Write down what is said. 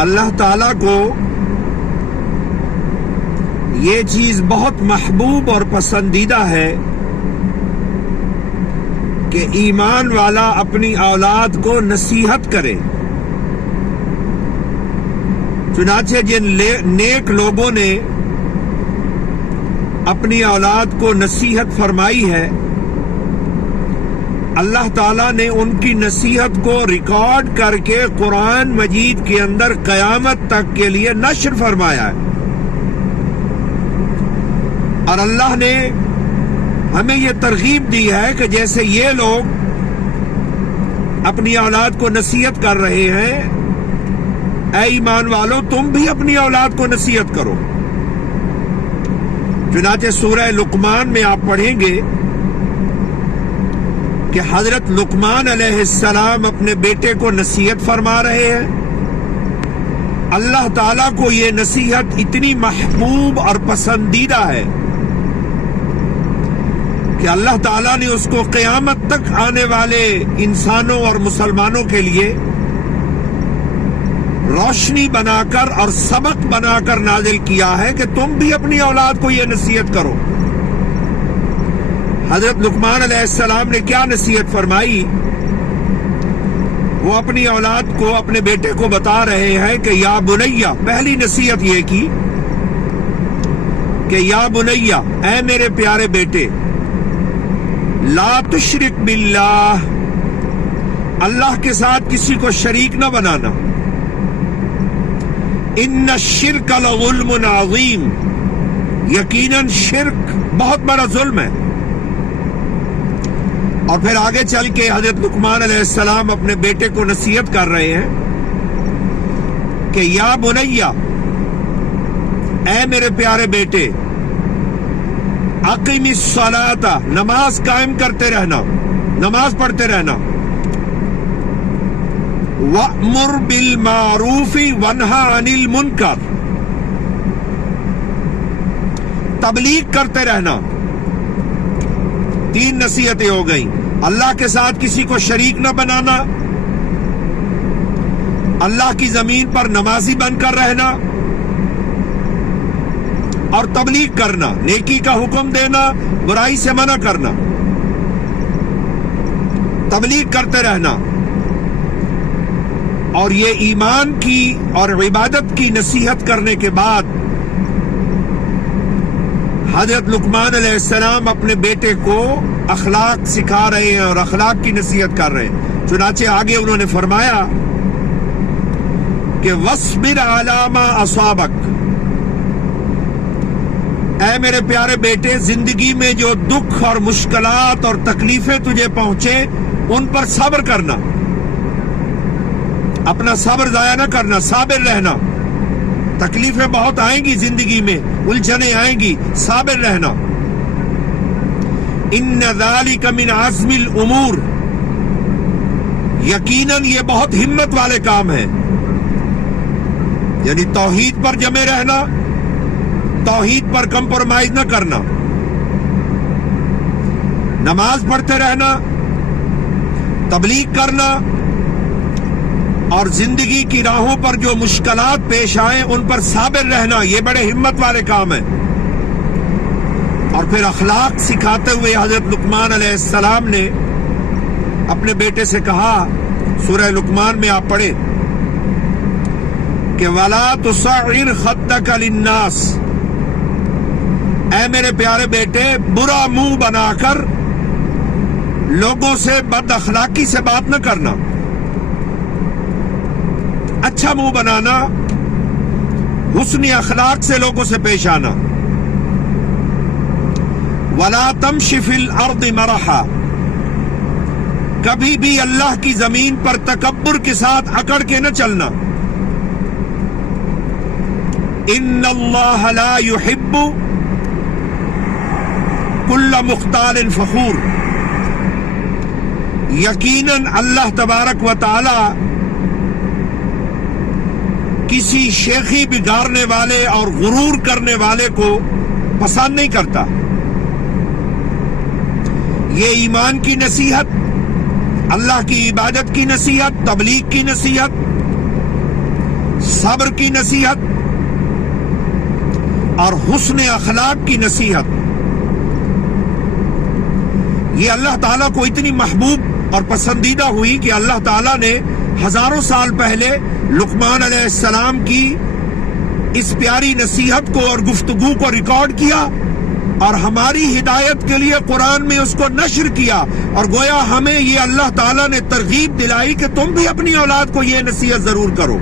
اللہ تعالیٰ کو یہ چیز بہت محبوب اور پسندیدہ ہے کہ ایمان والا اپنی اولاد کو نصیحت کرے. چنانچہ جن نیک لوگوں نے اپنی اولاد کو نصیحت فرمائی ہے، اللہ تعالیٰ نے ان کی نصیحت کو ریکارڈ کر کے قرآن مجید کے اندر قیامت تک کے لیے نشر فرمایا ہے. اور اللہ نے ہمیں یہ ترغیب دی ہے کہ جیسے یہ لوگ اپنی اولاد کو نصیحت کر رہے ہیں، اے ایمان والو تم بھی اپنی اولاد کو نصیحت کرو. چنانچہ سورہ لقمان میں آپ پڑھیں گے کہ حضرت لقمان علیہ السلام اپنے بیٹے کو نصیحت فرما رہے ہیں. اللہ تعالیٰ کو یہ نصیحت اتنی محبوب اور پسندیدہ ہے کہ اللہ تعالیٰ نے اس کو قیامت تک آنے والے انسانوں اور مسلمانوں کے لیے روشنی بنا کر اور سبق بنا کر نازل کیا ہے کہ تم بھی اپنی اولاد کو یہ نصیحت کرو. حضرت لقمان علیہ السلام نے کیا نصیحت فرمائی؟ وہ اپنی اولاد کو، اپنے بیٹے کو بتا رہے ہیں کہ یا بنیا، پہلی نصیحت یہ کی کہ یا بنیا، اے میرے پیارے بیٹے، لا تشرک باللہ، اللہ کے ساتھ کسی کو شریک نہ بنانا. ان الشرک لظلم عظیم، یقیناً شرک بہت بڑا ظلم ہے. اور پھر آگے چل کے حضرت لقمان علیہ السلام اپنے بیٹے کو نصیحت کر رہے ہیں کہ یا بنیا، اے میرے پیارے بیٹے، اقیم الصلاۃ، نماز قائم کرتے رہنا، نماز پڑھتے رہنا. وَأْمُرْ بِالْمَعْرُوفِ وَانْهَ عَنِ الْمُنْكَرِ، تبلیغ کرتے رہنا. تین نصیحتیں ہو گئیں. اللہ کے ساتھ کسی کو شریک نہ بنانا، اللہ کی زمین پر نمازی بن کر رہنا، اور تبلیغ کرنا، نیکی کا حکم دینا، برائی سے منع کرنا. تبلیغ کرتے رہنا. اور یہ ایمان کی اور عبادت کی نصیحت کرنے کے بعد حضرت لقمان علیہ السلام اپنے بیٹے کو اخلاق سکھا رہے ہیں اور اخلاق کی نصیحت کر رہے ہیں. چنانچہ آگے انہوں نے فرمایا کہ وَاصْبِرْ عَلَىٰ مَا أَصَابَكَ، اے میرے پیارے بیٹے، زندگی میں جو دکھ اور مشکلات اور تکلیفیں تجھے پہنچے ان پر صبر کرنا، اپنا صبر ضائع نہ کرنا، صابر رہنا. تکلیفیں بہت آئیں گی زندگی میں، الجھنیں آئیں گی، صابر رہنا. ان ذالک من عزم الامور، یقیناً یہ بہت ہمت والے کام ہیں. یعنی توحید پر جمے رہنا، توحید پر کمپرومائز نہ کرنا، نماز پڑھتے رہنا، تبلیغ کرنا، اور زندگی کی راہوں پر جو مشکلات پیش آئیں ان پر صابر رہنا، یہ بڑے ہمت والے کام ہیں. اور پھر اخلاق سکھاتے ہوئے حضرت لقمان علیہ السلام نے اپنے بیٹے سے کہا، سورہ لقمان میں آپ پڑھیں کہ وَلَا تُصَعِّرْ خَدَّكَ لِلنَّاسِ، اے میرے پیارے بیٹے، برا منہ بنا کر لوگوں سے بد اخلاقی سے بات نہ کرنا، اچھا منہ بنانا، حسن اخلاق سے لوگوں سے پیش آنا. وَلَا تَمْشِ فِي الْأَرْضِ مَرَحًا، کبھی بھی اللہ کی زمین پر تکبر کے ساتھ اکڑ کے نہ چلنا. إِنَّ اللَّهَ لَا يُحِبُّ كُلَّ مُخْتَالٍ فَخُورٍ، یقیناً اللہ تبارک و تعالی کسی شیخی بگاڑنے والے اور غرور کرنے والے کو پسند نہیں کرتا. یہ ایمان کی نصیحت، اللہ کی عبادت کی نصیحت، تبلیغ کی نصیحت، صبر کی نصیحت اور حسن اخلاق کی نصیحت، یہ اللہ تعالیٰ کو اتنی محبوب اور پسندیدہ ہوئی کہ اللہ تعالیٰ نے ہزاروں سال پہلے لقمان علیہ السلام کی اس پیاری نصیحت کو اور گفتگو کو ریکارڈ کیا اور ہماری ہدایت کے لیے قرآن میں اس کو نشر کیا، اور گویا ہمیں یہ اللہ تعالیٰ نے ترغیب دلائی کہ تم بھی اپنی اولاد کو یہ نصیحت ضرور کرو۔